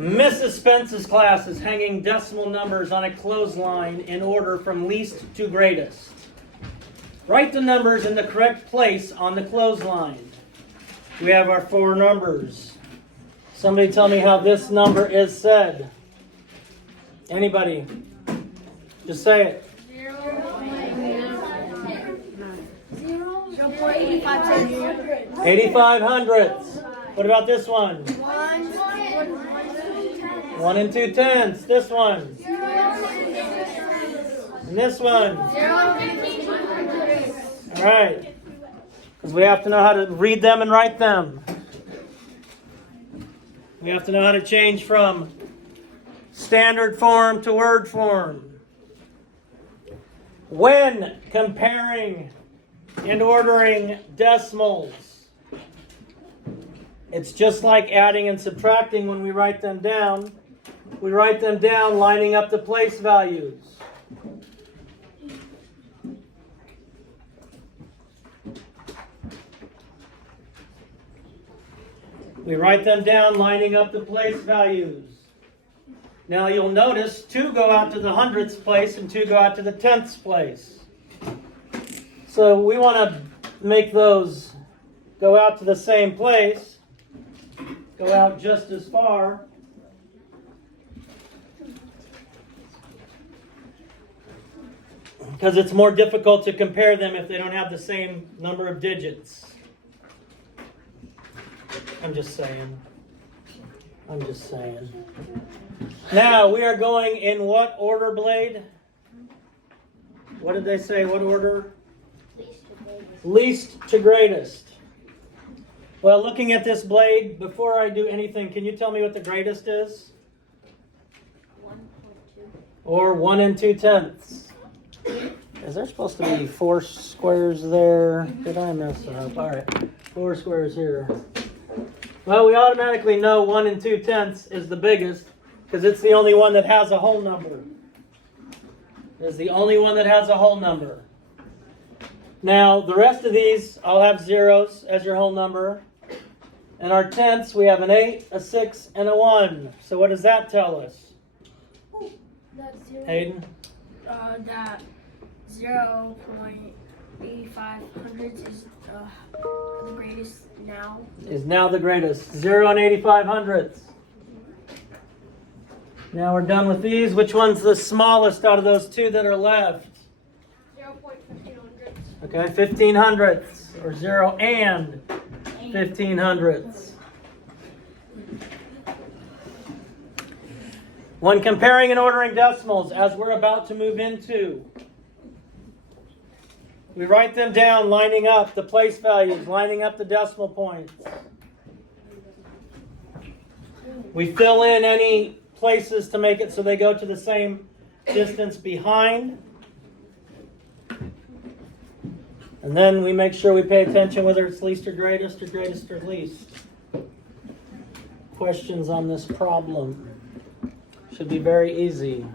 Mrs. Spence's class is hanging decimal numbers on a clothesline in order from least to greatest. Write the numbers in the correct place on the clothesline. We have our 4 numbers. Somebody tell me how this number is said. Anybody? Just say it. 0.85. 85 hundredths. What about this one? 1 and 2 tenths. This one. And this one. All right. Because we have to know how to read them and write them. We have to know how to change from standard form to word form. When comparing and ordering decimals, it's just like adding and subtracting when we write them down. We write them down lining up the place values. We write them down lining up the place values. Now you'll notice 2 go out to the hundredths place and 2 go out to the tenths place. So we want to make those go out to the same place, go out just as far. Because it's more difficult to compare them if they don't have the same number of digits. I'm just saying. Now, we are going in what order, Blade? What did they say? What order? Least to greatest. Well, looking at this blade, before I do anything, can you tell me what the greatest is? 1.2. Or 1 and 2 tenths. Is there supposed to be 4 squares there? Did I mess up? All right, 4 squares here. Well, we automatically know 1 and 2 tenths is the biggest because it's the only one that has a whole number. It's the only one that has a whole number. Now, the rest of these, I'll have zeros as your whole number. And our tenths, we have an 8, a 6, and a 1. So what does that tell us? That's 0. Hayden? That 0.85 hundredths is the greatest now. Is now the greatest. 0 and 85 hundredths. Now we're done with these. Which one's the smallest out of those 2 that are left? 0.15 hundredths. Okay, 15 hundredths. Or 0 and 15 hundredths. When comparing and ordering decimals, as we're about to move into, we write them down lining up the place values, lining up the decimal points. We fill in any places to make it so they go to the same distance behind. And then we make sure we pay attention whether it's least or greatest or least. Questions on this problem? Should be very easy.